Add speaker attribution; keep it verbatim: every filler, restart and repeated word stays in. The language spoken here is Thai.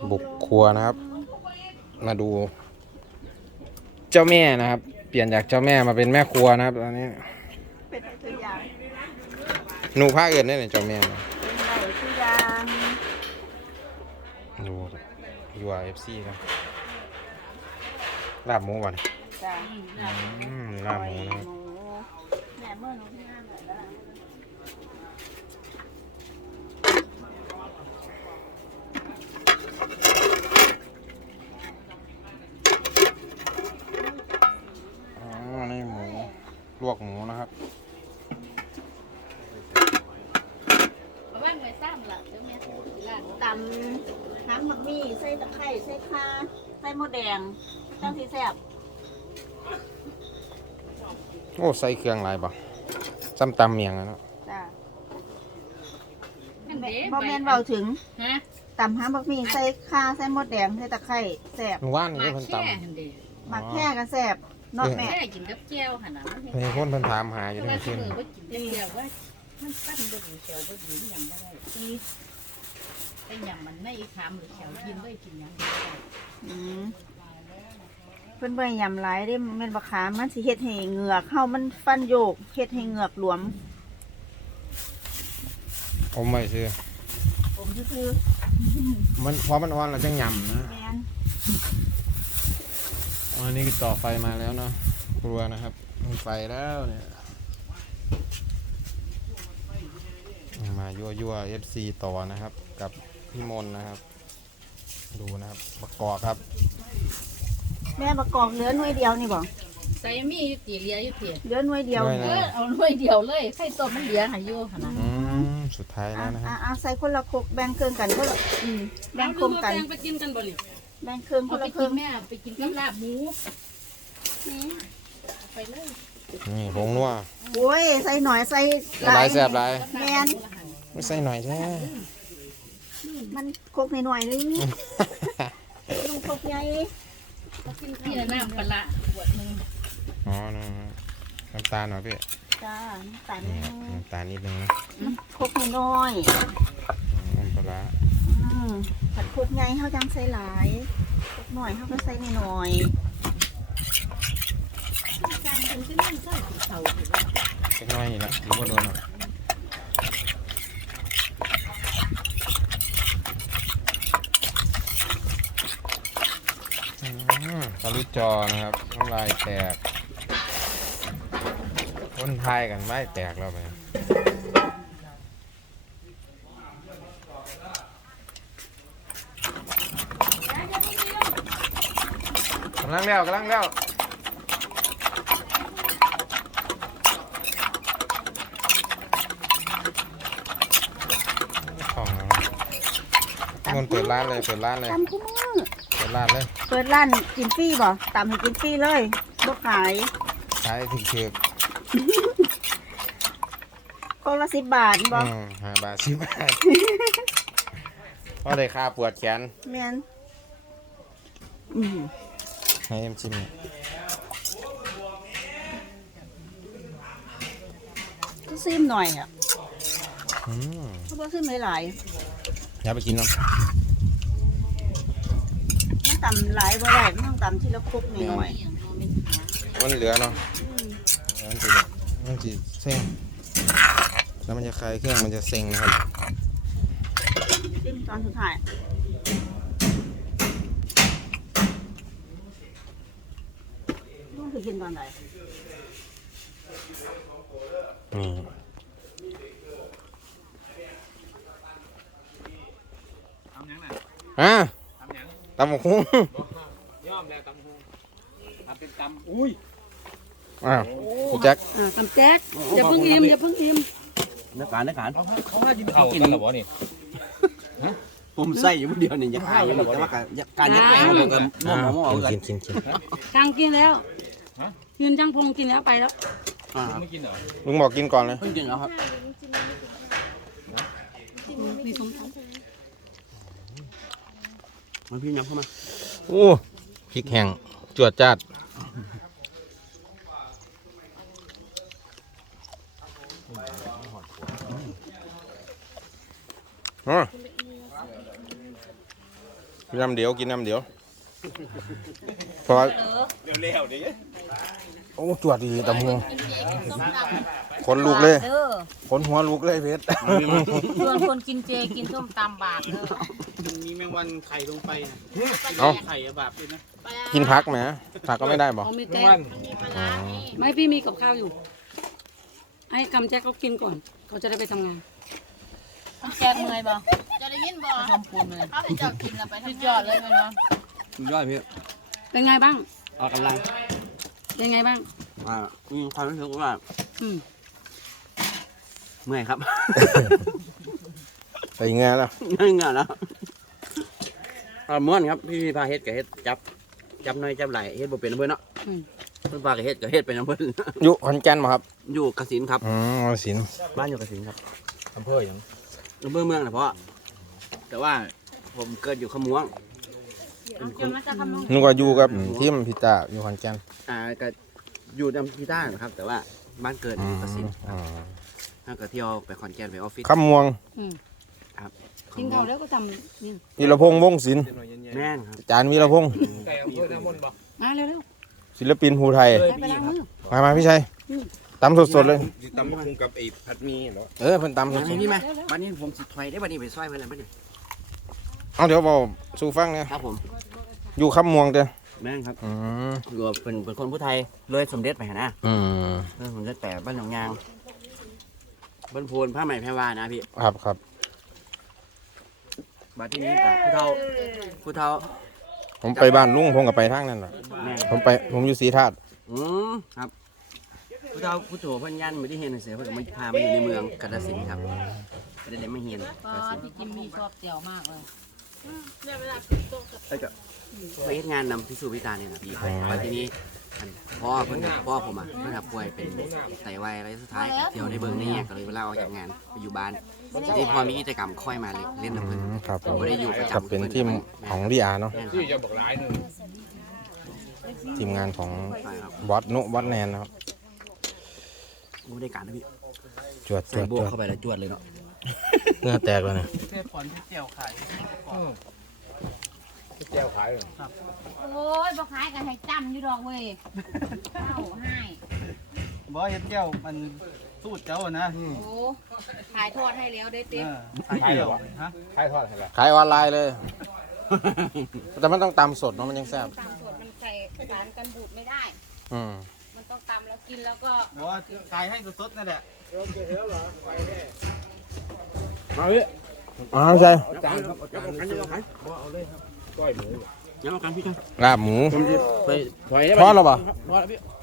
Speaker 1: บุกครัวนะครับมาดูเจ้าแม่นะครับเปลี่ยนจากเจ้าแม่มาเป็นแม่ครัวนะครับตอนนี้
Speaker 2: เป็นตัวอย่าง
Speaker 1: หนูภาคอื่นได้เนี่ยเจ้าแม่
Speaker 2: เป็นตัวอย่าง
Speaker 1: ดูยูอาร์เอฟซีครับลาบหมูก่อน
Speaker 2: จ้า
Speaker 1: ลาบหมูนะครับ
Speaker 2: แม่เมื่อหนูที่ห้างเลยแล้ว
Speaker 1: อ๋อนี่หมูลวกหมูนะครับ
Speaker 2: บ้านไว้ซ้ำหลักเจ้าแม่ตำน้ำมักมี่ใส่ตะไคร้ใส่ข่าใส่หมดแดงตั้งที่แซ่บ
Speaker 1: โอ้ใส่เครื่องหลายบ่ซ้ำตำเมียงนะ
Speaker 2: จ้าบ่แม่นเบาถึงตำน้ำมักมี่ใส่ข่าใส่หมดแดงใส่ตะไคร้แซ่บ
Speaker 1: หนูว่านนี่เพิ่นตำ
Speaker 2: หมักแค่ก็แซ่บนอดแม่
Speaker 3: กินกับแก้วหั่นน่ะ
Speaker 1: เพิ่นคนเพิ่นถามหาอยู่ทั้งสิ้น
Speaker 3: บ่กินกับแก้วว่ามันปั้นบ่ดีแก้วบ่ดีมันยังบ่ได้อีไอ้ยังมันไม่คำหรือแก้วกินได้กินยัง
Speaker 2: อืมเพิ่นบ่ยำหลายเด้แม่นบ่ขามันสิเฮ็ดให้เหงือกเฮามันฟันโยกเฮ็ดให้เหงือกหลวม
Speaker 1: อมไว้ซื่อ
Speaker 2: ผมซื่อ
Speaker 1: มันพอมันอ่อนแล้วจังยำนะ
Speaker 2: แม่น
Speaker 1: อันนี้ต่อไฟมาแล้วเนาะครัวนะครับมีไฟแล้วเนี่ยมายั่วยั่วเอฟซีต่อนะครับกับพี่มนนะครับดูนะครับประกอบครับ
Speaker 2: แม่ประกอบเหลือหน่วยเดียวนี่บ่
Speaker 3: ใส่มีอยู่ตีเหลียอยู่ตี
Speaker 2: เหลือหน่วยเดียว
Speaker 3: เออเอาหน่วยเดียวเลยไข่ต้มมันเหลียให้อยู่หั่นน่ะ
Speaker 1: อืมสุดท้ายแล้วนะครับ
Speaker 2: อ่าใส่คนละครกแบ่งเครื่องกันคนละอืมแบ่งครกกัน
Speaker 3: ไปกินกันบ่นี่
Speaker 2: แบ่งเครื่องคนละเครื่อง
Speaker 3: แม่ไปกินกับลาบหมูไปเลย
Speaker 1: นี่ผงนัว
Speaker 2: โอ้ยใส่หน่อยใส่
Speaker 1: หลายแซ่บหลาย
Speaker 2: แม่น
Speaker 1: ไม่ใส่หน่อยใช่
Speaker 2: มันครกหน่อยๆนึงลุงครกใหญ่
Speaker 3: กินที่น้ำปลาขวดนึง
Speaker 1: อ๋อน้ำตาลหน่อยพี่
Speaker 2: จ้าน้ำตาล
Speaker 1: น้ำตาลนิดนึงนะ
Speaker 2: ครกน้อย
Speaker 1: น้ำปลา
Speaker 2: อืมผัดครกใหญ่เฮาจังใส่หลายครกน้อยเฮาก็ใส่น้อย
Speaker 3: จานเป็นขึ้นนั่นก็เข่า
Speaker 1: เล็กน้อยนี่แหละรู้ว่าโดนหรอตะลุจอนะครับน้ำลายแตกคนไทยกันไม่แตกแล้วไปกำลังเลี้ยวกำลังเลี้ยวของมันเปิดร้านเลยเปิดร้านเลย
Speaker 2: ตำคู่มือ
Speaker 1: เปิดร้านเลย
Speaker 2: เปิดร้านกินฟรีบ่ตำให้กินฟรีเลยบ่ขาย
Speaker 1: ขายถึงเชือก
Speaker 2: คนละสิบบาทบ่
Speaker 1: ห้าบาทสิบบาทเพราะได้ค่าปวดแขน
Speaker 2: แม่น
Speaker 1: ให้เอ็มชิม
Speaker 2: ก็ซิมหน่อยอ่ะเขาบอกซิมหลาย
Speaker 1: ๆอย่าไปกินน้ำ
Speaker 2: มันต่ำหลายบ่ได้มันต้องต่ำทีละครกหน่อย
Speaker 1: มันเหลือเนาะมันจะมันจะเซ็งแล้วมันจะคลายเครื่องมันจะเซ็งนะครับ
Speaker 2: ซิมตอนสุดท้ายต้องไปกินตอนไหน
Speaker 1: นี่อ่ะตำหมกหุ้ง
Speaker 4: ย่อมแล้วตำหุ้งทำเป็นตำอุ้ย
Speaker 1: อ้าวคุณแจ็ค
Speaker 2: ตำแจ็คอย่าเพิ่งอิ่มอย่าเพิ่งอิ่ม
Speaker 4: นักการนักการ
Speaker 3: เขาว่ากิน
Speaker 4: เขากินแล้วบ่นี่ผมใส่อยู่เดียวนี่ยังอายอยู่แต่ว่าการยังอายเหมือนกันมองมองเอากัน
Speaker 1: กินกินกิน
Speaker 2: จังกินแล้วยืนจังพงกินแล้วไปแล้ว
Speaker 4: ไม่กินเหรอ
Speaker 1: ลุงบอกกินก่อนเลย
Speaker 4: เพิ่งกินแล้วครับ
Speaker 2: มีสมทบ
Speaker 4: มันพี่ย้ำเข้ามา
Speaker 1: โอ้พริกแห้งจวดจัดอ๋อน้ำเดียวกินน้ำเดียวเพราะว่า
Speaker 4: เร็วๆดิ
Speaker 1: โอ้จวดดีตำหง
Speaker 2: กินเจกินส้มตำ
Speaker 1: ขนลุกเลย
Speaker 3: เด้อ
Speaker 1: ขนหัวลุกเลยเพชร
Speaker 3: ส่วนคนกินเจกินส้มตำบาปเด้อ
Speaker 5: มันมีแมงวันไข่ลงไปนะ
Speaker 1: เอา
Speaker 5: ไข่อะบาปเลยนะ
Speaker 1: กินพักไหมผักก็ไม่ได้บอก
Speaker 6: เอามี
Speaker 5: แม
Speaker 6: แก้
Speaker 5: งวัน
Speaker 2: มันมีปลาร้านี่
Speaker 6: ไม่พี่มีกับข้าวอยู่ ให้กำแจ็คเขากินก่อน เขาจะได้ไปทำงาน
Speaker 3: แจกเมื่อยบ่
Speaker 2: จะได้ยินบ่
Speaker 3: ทำปูนเลย
Speaker 2: เขาให้เจ้ากินแล้วไป
Speaker 3: สุด
Speaker 2: ทำ
Speaker 3: ยอดเลยแม่นบ่
Speaker 4: สุดยอดพี่
Speaker 6: เป็นไงบ้าง
Speaker 4: ออกกำลัง
Speaker 6: เป็นไงบ้าง
Speaker 4: อ่ามีความรู้สึกว่า
Speaker 6: อืม
Speaker 4: เมื่อยครับ
Speaker 1: ไปเงี้ยแล้ว
Speaker 4: เงื่อนแล้วอ่าม้วนครับพี่พี่พาเฮ็ดกับเฮ็ดจับจับน้อยจับไหลเฮ็ดบ่เป็นน้ำเพิ่นเนาะ
Speaker 6: อืม
Speaker 4: เพิ่นพากับเฮ็ดกับเฮ็ดเป็นน้ำเพิ่น
Speaker 1: อยู่ขอนแก่นมาครับ
Speaker 4: อยู่กสินครับ
Speaker 1: อืมเอาสิน
Speaker 4: บ้านอยู่กสินครับ
Speaker 1: อำเภออย่าง
Speaker 4: อำเภอเมืองนะพ่อแต่ว่าผมเกิดอยู่ขม่วงเป็นคน
Speaker 1: นึกว่าอยู่กับทีมพิตาอยู่ขอนแก่น
Speaker 4: อ่าก็อยู่ในที่ใต้นะครับ แต่ว่าบ้านเกิดอ
Speaker 1: อื
Speaker 4: ยู่
Speaker 1: ม
Speaker 4: กสิน
Speaker 1: อืม
Speaker 4: ถ้าก็เที่ยวไปขอนแก่นไปออฟฟิศ
Speaker 1: ข้ามม่วง
Speaker 6: อืม
Speaker 4: ครับ
Speaker 6: กินข้าวแล้วก็ทำนี่
Speaker 1: วีรพงษ์วงศิลป์
Speaker 4: แม่นครับ
Speaker 1: อาจารย์วีรพงษ์
Speaker 5: ไก่อำเภอหน้ามนต์บอก
Speaker 6: มาเร็ว
Speaker 1: ศิลปินภูไทย
Speaker 6: ๆไปไปล้างมือ
Speaker 1: มามาพี่ชัย
Speaker 6: อืม
Speaker 1: ตำสดๆเลย
Speaker 4: ตำพุงกับไอ้ผัดมีเหรอ
Speaker 1: เออเพิ่นตำส
Speaker 4: มา
Speaker 1: ด
Speaker 4: นี่ไหมวันนี้ผมสิถอยได้วันนี้ไปซอยไปเลยบัดนี้
Speaker 1: ๆเอาเดี๋ยวบอกสู่ฟังเนี่ย
Speaker 4: ครับผม
Speaker 1: อยู่ข้ามม่วงเด้อ
Speaker 4: แม่นครับ
Speaker 1: อืม
Speaker 4: อยู่เป็นเป็นคนผู้ไทยเลยสมเด็จไปหานะ
Speaker 1: อืม
Speaker 4: เลยสมเด็จแต่บ้านหนองยางบ้านโพนผ้าไหมแพรวานะพี่
Speaker 1: ครับครับ
Speaker 4: บัดที่นี้กับผู้เฒ่าผู้เฒ่า
Speaker 1: ผมไปบ้านลุงผมก็ไปทางนั้นแหละ
Speaker 4: แม่น
Speaker 1: ผมไปผมอยู่ศรีธาตุ
Speaker 4: อืมครับผู้เฒ่าผู้โถเพิ่นยันไม่ได้เห็นหนังสือเพิ่นก็มาพามาอยู่ในเมืองกาฬสินธุ์ครับก็ได้เลยมาเห็น
Speaker 3: ก็พี่กิมมี่ชอบเจียวมากเลย
Speaker 2: เนี่ยเวลาขึ้นโต๊ะกับ
Speaker 4: แล้วก็ไปเฮ็ดงานนำพิสูจน์พิการเนี่ยนะพี่บัดที่นี้อันพ่อเพิ่นกับพ่อผมอ่ะเพิ่นกับป่วยเป็นไตวายอะไรสุดท้ายก็เที่ยวในเบิ่งในแยกก็เลยเวลาออกจากงานไปอยู่บ้านที่พอมีกิจกรรมค่อยมาเล่นกับ
Speaker 1: อื
Speaker 4: เพิ่น
Speaker 1: มครับผม
Speaker 4: ไม่ได้อยู่ประจำ
Speaker 1: ครับเป็นทีมของลีอาเนาะ
Speaker 5: ที่จะบอกหลายหนึ่ง
Speaker 1: ทีมงานของ
Speaker 4: ใช่ครับ
Speaker 1: บอสนุบอสแนนนะครับ
Speaker 4: ไม่ได้การนะพี่
Speaker 1: จวดจ
Speaker 4: ใส่
Speaker 1: วด
Speaker 4: โบ
Speaker 1: จ
Speaker 4: ก
Speaker 1: วด
Speaker 4: เข้าไปแล้วจวดเลยเนาะ
Speaker 1: เหงื่อแตกเลยเนี่ย
Speaker 5: เทพพรที่เจียวขายแก้วขายเลย
Speaker 3: โอ้ยบ่ขายกันให้จำอยู่ดอกเว้ยเอาให้
Speaker 5: บอกเห็ดแก้วมันสูตรเจ้านะ
Speaker 3: โอ้ขายทอดให้แล้วได้
Speaker 5: เอ
Speaker 3: เต็ม
Speaker 5: อขายเจียวฮะ
Speaker 1: ขายออนไลน์เลย แต่มันต้องตำสดเนาะมันยังแซ่บ
Speaker 3: ตามสดมันใส่สารกันบูดไม่ได้
Speaker 1: อืม
Speaker 3: มันต้องตำแล้วกินแล้วก็
Speaker 5: บอกว่าขายให้สดๆนั่นแหละ
Speaker 4: มาพี่
Speaker 1: อ๋อใช่
Speaker 4: จานครับจานกันยังไงเอาเลยครับก้อยหมูยังเอากันพี่กัน
Speaker 1: ลาบหมู
Speaker 4: ผมจะไปถอยได้
Speaker 1: ทอดแล้วป่ะ
Speaker 4: พอแล้วพี่